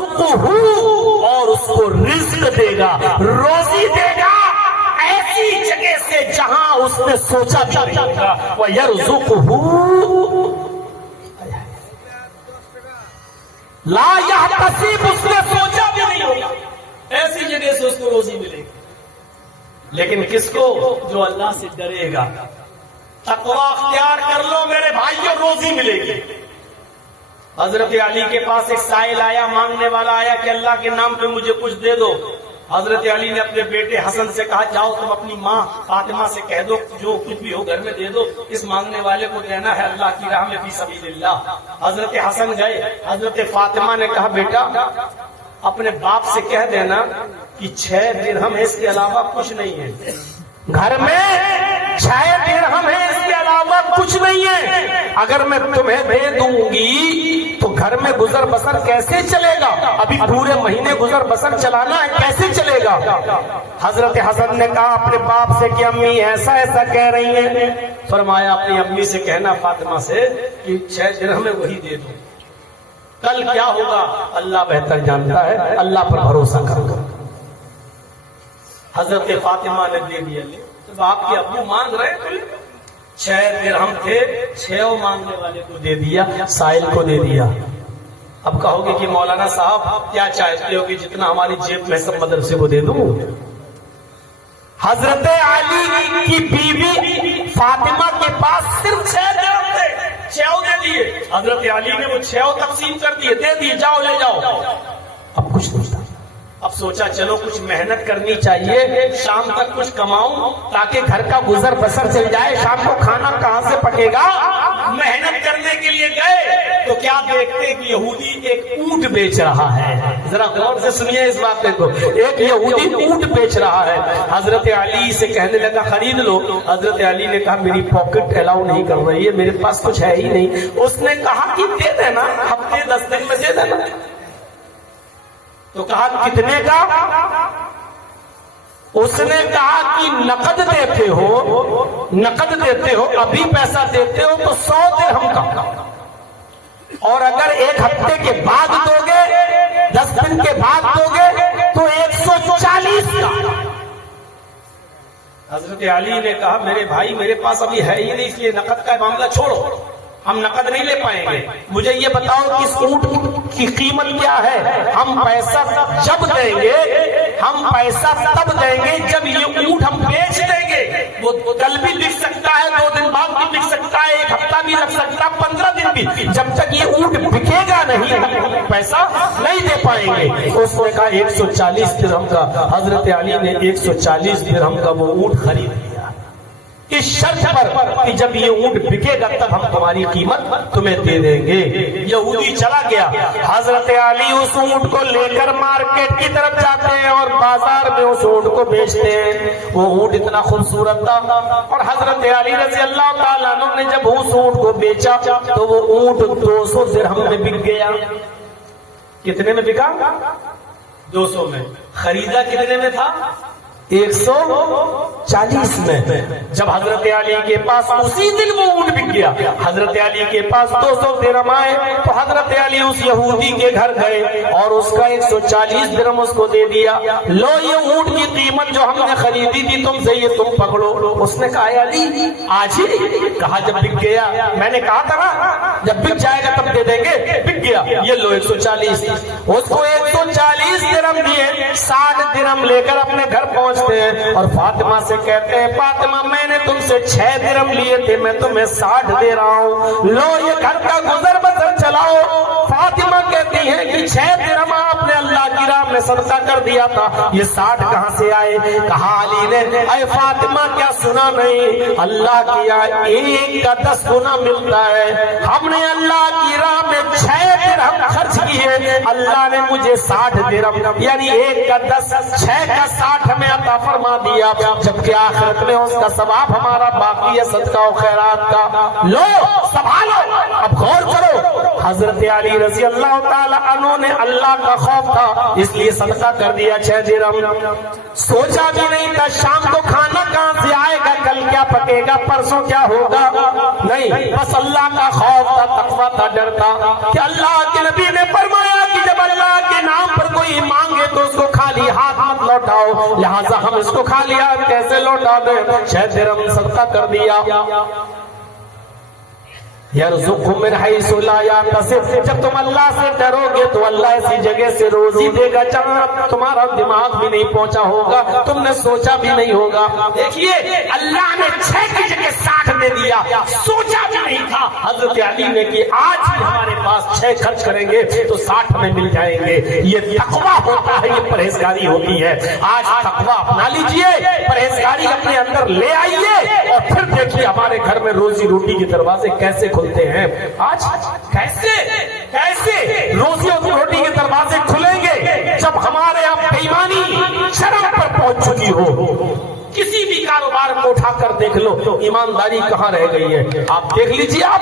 اور اس کو رزق دے گا، روزی دے گا ایسی جگہ سے جہاں اس نے سوچا بھی نہیں ہوگا۔ وَيَرْزُقُهُ لا يحتسب، اس نے سوچا بھی نہیں ہوگا ایسی جگہ سے اس کو روزی ملے گی۔ لیکن کس کو؟ جو اللہ سے ڈرے گا۔ تقوی اختیار کر لو میرے بھائیوں، روزی ملے گی۔ حضرت علی کے پاس ایک سائل آیا، مانگنے والا آیا کہ اللہ کے نام پہ مجھے کچھ دے دو۔ حضرت علی نے اپنے بیٹے حسن سے کہا جاؤ تم اپنی ماں فاطمہ سے کہہ دو جو کچھ بھی ہو گھر میں دے دو، اس مانگنے والے کو دینا ہے اللہ کی راہ میں فی سبیل اللہ۔ حضرت حسن گئے، حضرت فاطمہ نے کہا بیٹا اپنے باپ سے کہہ دینا کہ 6 درہم ہے، اس کے علاوہ کچھ نہیں ہے، گھر میں 6 درہم ہے، اس کے علاوہ کچھ نہیں ہے، اگر میں تمہیں دے دوں گی تو گھر میں گزر بسر کیسے چلے گا؟ ابھی پورے مہینے گزر بسر چلانا ہے، کیسے چلے گا؟ حضرت حسن نے کہا اپنے باپ سے کہ امی ایسا ایسا کہہ رہی ہیں۔ فرمایا اپنی امی سے کہنا فاطمہ سے کہ 6 درہم ہے وہی دے دو، کل کیا ہوگا اللہ بہتر جانتا ہے، اللہ پر بھروسہ کرو۔ حضرت فاطمہ نے دے دیا۔ جب آپ کے ابو مانگ رہے تو 6 درہم تھے، 6 مانگنے والے کو دے دیا، سائل کو دے دیا۔ اب کہو گے کہ مولانا صاحب کیا چاہتے ہو کہ جتنا ہماری جیب میں سب مدرسے کو دے دوں؟ حضرت علی کی بیوی فاطمہ کے پاس صرف 6 درہم تھے، 6 دے دیے۔ حضرت علی نے وہ 6 تقسیم کر دیے، دے دیے جاؤ لے جاؤ۔ اب کچھ نہیں تھا، اب سوچا چلو کچھ محنت کرنی چاہیے، شام تک کچھ کماؤں تاکہ گھر کا گزر بسر چل جائے، شام کو کھانا کہاں سے پکے گا؟ محنت کرنے کے لیے گئے تو کیا دیکھتے کہ یہودی ایک اونٹ بیچ رہا ہے۔ ذرا غور سے سنیے اس بات کو، ایک یہودی اونٹ بیچ رہا ہے۔ حضرت علی سے کہنے لگا خرید لو۔ حضرت علی نے کہا میری پاکٹ الاؤ نہیں کر رہی ہے، میرے پاس کچھ ہے ہی نہیں۔ اس نے کہا کہ دے دینا، ہفتے 10 دن میں دے دینا۔ تو کہا کتنے کا؟ اس نے کہا کہ نقد دیتے ہو، نقد دیتے ہو، ابھی پیسہ دیتے ہو تو 100 درہم کا، اور اگر 1 ہفتے کے بعد دو گے، 10 دن کے بعد دو گے تو 140 کا۔ حضرت علی نے کہا میرے بھائی میرے پاس ابھی ہے ہی نہیں، اس لیے نقد کا معاملہ چھوڑو، ہم نقد نہیں لے پائیں گے، مجھے یہ بتاؤ کہ اس اونٹ کی قیمت کیا ہے؟ ہم پیسہ جب دیں گے، ہم پیسہ تب دیں گے جب یہ اونٹ ہم بیچ دیں گے۔ وہ کل بھی بک سکتا ہے، 2 دن بعد بھی بک سکتا ہے، 1 ہفتہ بھی لگ سکتا ہے، 15 دن بھی، جب تک یہ اونٹ بکے گا نہیں پیسہ نہیں دے پائیں گے۔ اس نے کہا 140 درہم کا۔ حضرت علی نے 140 درہم کا وہ اونٹ خرید لیا، اس شرط پر کہ جب یہ اونٹ بکے گا تب ہم تمہاری قیمت تمہیں دے دیں گے۔ یہودی چلا گیا، حضرت علی اس اونٹ کو لے کر مارکیٹ کی طرف جاتے ہیں اور بازار میں اس اونٹ کو بیچتے ہیں۔ وہ اونٹ اتنا خوبصورت تھا، اور حضرت علی رضی اللہ تعالیٰ عنہ نے جب اس اونٹ کو بیچا تو وہ اونٹ 200 درہم میں بک گیا۔ کتنے میں بکا؟ 200 میں۔ خریدا کتنے میں تھا؟ 140 میں۔ جب حضرت علی کے پاس اسی دن وہ اونٹ بک گیا، حضرت علی کے پاس 200 درہم آئے تو حضرت علی اس یہودی کے گھر گئے اور اس کا 140 درہم اس کو دے دیا۔ لو یہ اونٹ کی قیمت جو ہم نے خریدی تھی تم سے، یہ تم پکڑو۔ اس نے کہا علی آج ہی؟ کہا جب بک گیا، میں نے کہا تھا نا جب بک جائے گا تب دے دیں گے، بک گیا، یہ لو 140۔ اس کو 140 درہم دیے، 60 درہم لے کر اپنے گھر پہنچ اور فاطمہ سے کہتے ہیں فاطمہ میں نے تم سے 6 درہم لیے تھے، میں تمہیں 60 دے رہا ہوں، لو یہ گھر کا گزر بسر چلاؤ۔ فاطمہ کہتی ہے کہ 6 درہم آپ نے اللہ کی راہ میں صدقہ کر دیا تھا، یہ 60 کہاں سے آئے؟ کہا علی نے اے فاطمہ کیا سنا نہیں؟ اللہ کی ایک کا 10 گنا ملتا ہے، ہم نے اللہ کی راہ میں 6 درہم خرچ کیے، اللہ نے مجھے 60 درہم یعنی 1 کا 10، 6 کا 60 میں عطا فرما دیا، جبکہ آخرت میں اس کا ثواب ہمارا باقی ہے صدقہ و خیرات کا۔ لو سنبھالو، اب غور کرو۔ حضرت علی رضی اللہ تعالی عنہ نے اللہ کا خوف تھا اس لیے صدقہ کر دیا 6 درہم۔ سوچا بھی نہیں تھا شام کو کھانا کہاں سے آئے گا، کل کیا پکے گا، پرسوں کیا ہوگا، نہیں، بس اللہ کا خوف تھا، تقویٰ تھا، ڈر تھا کہ اللہ کے نبی نے فرمایا کہ جب اللہ کے نام اس کو کھا لیا کیسے لوٹا دیں؟ 6 درہم صدقہ کر دیا. یرزقہ من حیث لا یحتسب، جب تم اللہ سے ڈرو گے تو اللہ ایسی جگہ سے روزی دے گا جہاں تمہارا دماغ بھی نہیں پہنچا ہوگا، تم نے سوچا بھی نہیں ہوگا. دیکھیے اللہ نے 6 کی جگہ 60 دے دیا، سوچا بھی نہیں تھا. حضرت علی نے کہ آج بھی ہمارے پاس 6 خرچ کریں گے تو 60 میں مل جائیں گے. یہ تقویٰ ہوتا ہے، یہ پرہیزگاری ہوتی ہے. آج تقویٰ اپنا لیجئے، پرہیزگاری اپنے اندر لے آئیے اور پھر دیکھیے ہمارے گھر میں روزی روٹی کے دروازے کیسے کھلتے ہیں. آج کیسے روزی روٹی کے دروازے کھلیں گے جب ہمارے یہاں بےایمانی چرم پر پہنچ چکی ہو. کسی بھی کاروبار کو اٹھا کر دیکھ لو تو ایمانداری کہاں رہ گئی ہے. آپ دیکھ لیجیے، آپ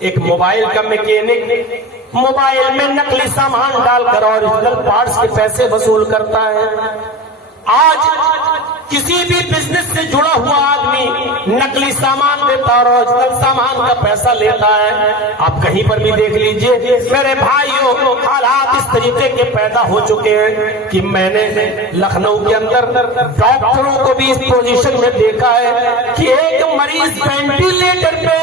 ایک موبائل کا میکینک موبائل میں نقلی سامان ڈال کر اوریجنل پارٹس کے پیسے وصول کرتا ہے. آج کسی بھی بزنس سے جڑا ہوا آدمی نقلی سامان دیتا اور اوریجنل سامان کا پیسہ لیتا ہے. آپ کہیں پر بھی دیکھ لیجئے میرے بھائیوں، حالات اس طریقے کے پیدا ہو چکے ہیں کہ میں نے لکھنؤ کے اندر ڈاکٹروں کو بھی اس پوزیشن میں دیکھا ہے کہ ایک مریض وینٹیلیٹر پہ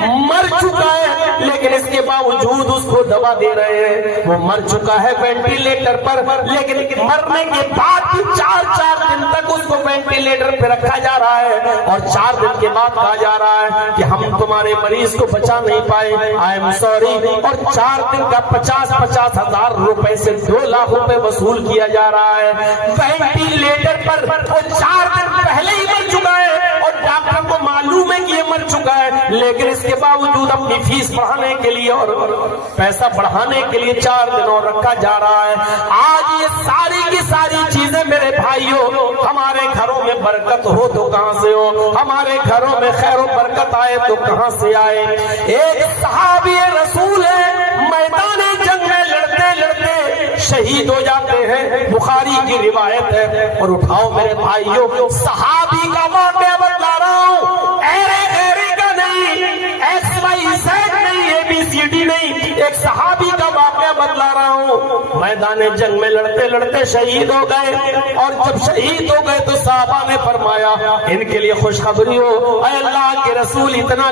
مر چکا ہے لیکن اس کے باوجود اس کو دوا دے رہے ہیں. وہ مر چکا ہے وینٹیلیٹر پر لیکن مرنے کے بعد بھی 4 دن تک اس کو وینٹیلیٹر پہ رکھا جا رہا ہے اور 4 دن کے بعد کہا جا رہا ہے کہ ہم تمہارے مریض کو بچا نہیں پائے، آئی ایم سوری. اور 4 دن کا 50 ہزار روپے سے 2 لاکھ روپے وصول کیا جا رہا ہے وینٹیلیٹر پر. اور 4 دن پہلے ہی مر چکا ہے اور ڈاکٹر کو معلوم ہے کہ یہ مر چکا ہے لیکن اس کے باوجود اپنی فیس بڑھانے کے لیے اور پیسہ بڑھانے کے لیے 4 دن اور رکھا جا رہا ہے. آج یہ ساری کی ساری چیزیں میرے بھائیوں ہمارے گھروں میں برکت ہو تو کہاں سے ہو، ہمارے گھروں میں خیر و برکت آئے تو کہاں سے آئے. ایک صحابی رسول ہے، میدان جنگ میں لڑتے لڑتے شہید ہو جاتے ہیں، بخاری کی روایت ہے. اور اٹھاؤ میرے بھائیوں، صحابی کا واقعہ بتلا رہا ہوں، ایرے کا نہیں، XYZ نہیں، ABCD نہیں، ایک صحابی کا واقعہ بتلا رہا ہوں. میدان جنگ میں لڑتے لڑتے شہید ہو گئے اور جب شہید ہو گئے تو صحابہ نے فرمایا ان کے لیے خوشخبری ہو، اے اللہ کے رسول اتنا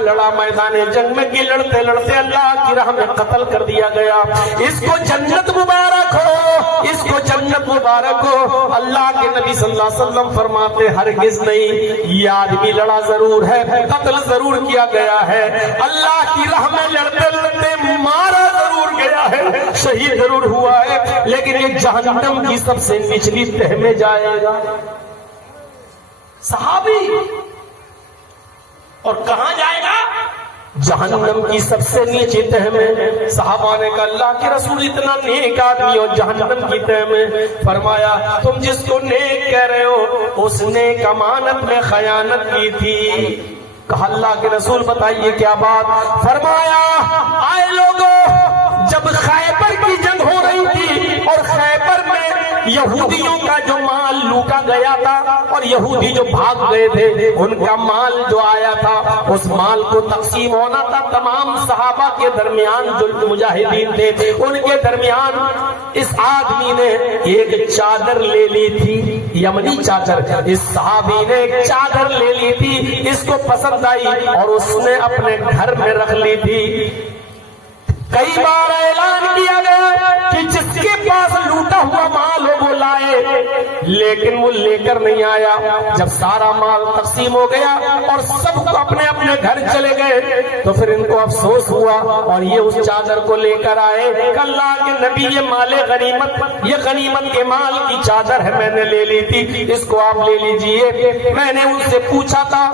لڑا میدان جنگ میں کہ لڑتے لڑتے اللہ کی راہ میں قتل کر دیا گیا. اس کو جنت مبارک ہو، اس کو جنت مبارک ہو. اللہ کے نبی صلی اللہ علیہ وسلم فرماتے ہرگز نہیں، یہ آدمی لڑا ضرور ہے، قتل ضرور کیا گیا ہے، اللہ کی راہ میں لڑتے لڑتے مارا ضرور گیا ہے، شہید ضرور ہوا ہے لیکن یہ جہنم کی سب سے نچلی تہ میں جائے گا. صحابی اور کہاں جائے گا؟ جہنم کی سب سے نیچی تہ میں. صحابہ نے کہا اللہ کے رسول اتنا نیک آدمی اور جہنم کی تہ میں. فرمایا تم جس کو نیک کہہ رہے ہو اس نے امانت میں خیانت کی تھی. کہا اللہ کے رسول بتائیے کیا بات؟ فرمایا آئے لوگوں، جب خیبر کی جنگ ہو رہی تھی اور خیبر میں یہودیوں کا جو مال لوٹا گیا تھا اور یہودی جو بھاگ گئے تھے ان کا مال جو آیا تھا اس مال کو تقسیم ہونا تھا تمام صحابہ کے درمیان. جو مجاہدین تھے ان کے درمیان اس آدمی نے ایک چادر لے لی تھی، یمنی چادر. اس صحابی نے ایک چادر لے لی تھی، اس کو پسند آئی اور اس نے اپنے گھر میں رکھ لی تھی. کئی بار اعلان کیا گیا کہ جس کے پاس لوٹا ہوا مال ہو وہ لائے لیکن وہ لے کر نہیں آیا. جب سارا مال تقسیم ہو گیا اور سب کو اپنے اپنے گھر چلے گئے تو پھر ان کو افسوس ہوا اور یہ اس چادر کو لے کر آئے. اللہ کے نبی یہ مال غنیمت، یہ غنیمت کے مال کی چادر ہے، میں نے لے لی تھی، اس کو آپ لے لیجئے. میں نے ان سے پوچھا تھا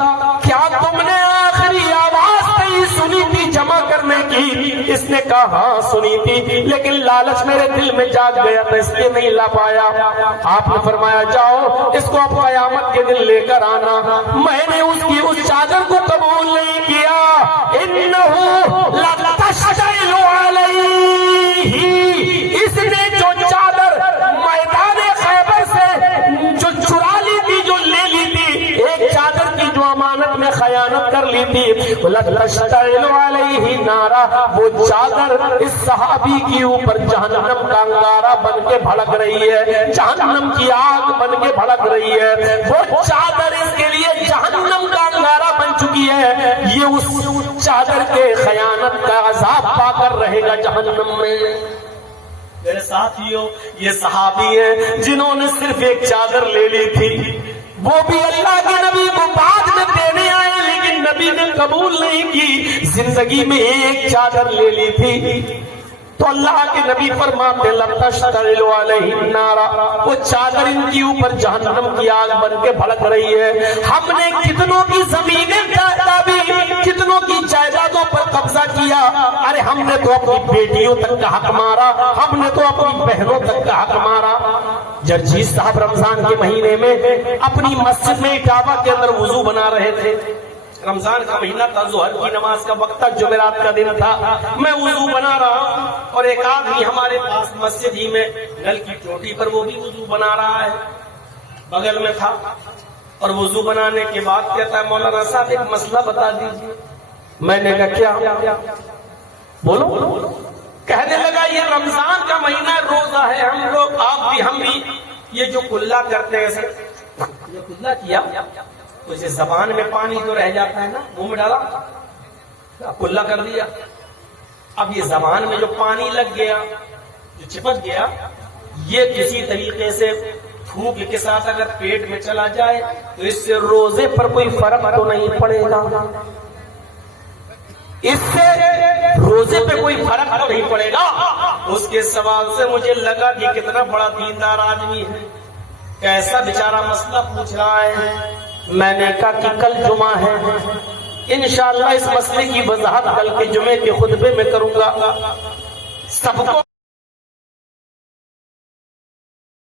کیا تم نے آخری آواز نہیں سنی تھی جمع کرنے کی؟ اس نے کہا ہاں سنی تھی لیکن لالچ میرے دل میں جاگ گیا تھا اس لیے نہیں لا پایا. آپ نے فرمایا جاؤ اس کو اب قیامت کے دن لے کر آنا. میں نے اس کی اس چادر کو قبول نہیں کیا. انہو لتشتعل علیہ، اس نے جو چادر میدان خیبر سے جو چرا لی تھی، جو لے لی تھی، ایک چادر کی جو امانت میں خیانت کر لی تھی. لَتَشْتَعِلُ عَلَيْهِ نَارًا، وہ چادر اس صحابی کے اوپر جہنم کا انگارہ بن کے بھڑک رہی ہے، جہنم کی آگ بن کے بھڑک رہی ہے. وہ چادر اس کے لیے جہنم کا انگارہ بن چکی ہے، یہ اس چادر کے خیانت کا عذاب پا کر رہے گا جہنم میں. میرے ساتھیوں، یہ صحابی ہیں جنہوں نے صرف ایک چادر لے لی تھی، وہ بھی اللہ کے نبی کو بعد میں دینے آئے لیکن نبی نے قبول نہیں کی. زندگی میں ایک چادر لے لی تھی تو اللہ کے نبی فرماتے لَتَشْتَعِلُ عَلَيْهِ النَّارَ، وہ چادر ان کے اوپر جہنم کی آگ بن کے بھڑک رہی ہے. ہم نے کتنوں کی زمینیں دابی، کتنوں کی جائیدادوں پر قبضہ کیا. ارے ہم نے تو اپنی بیٹیوں تک کا حق مارا، ہم نے تو اپنی بہنوں تک کا حق مارا. جرجیز صاحب رمضان کے مہینے میں اپنی مسجد میں اٹاوا کے اندر وضو بنا رہے تھے. رمضان کا مہینہ تھا، ظہر کی نماز کا وقت تھا، جمعرات کا دن تھا. میں وضو بنا رہا ہوں اور ایک آدمی ہمارے پاس مسجد ہی میں نل کی چوٹی پر وہ بھی وضو بنا رہا ہے، بغل میں تھا. اور وضو بنانے کے بعد کہتا ہے مولانا صاحب ایک مسئلہ بتا دیجیے. میں نے کہا کیا؟ بولو. کہنے لگا یہ رمضان کا مہینہ روزہ ہے، ہم لوگ آپ بھی ہم بھی یہ جو کلا کرتے ہیں، یہ کلا کیا اسے زبان میں پانی تو رہ جاتا ہے نا، منہ میں ڈالا کلا کر دیا. اب یہ زبان میں جو پانی لگ گیا، جو چپک گیا، یہ کسی طریقے سے تھوک کے ساتھ اگر پیٹ میں چلا جائے تو اس سے روزے پر کوئی فرق تو نہیں پڑے گا، اس سے روزے پہ کوئی فرق تو نہیں پڑے گا. اس کے سوال سے مجھے لگا کہ کتنا بڑا دیندار آدمی ہے، کیسا بیچارہ مسئلہ پوچھ رہا ہے. میں نے کہا کہ کل جمعہ ہے، انشاءاللہ اس مسئلے کی وضاحت کل کے جمعے کے خطبے میں کروں گا. سب کو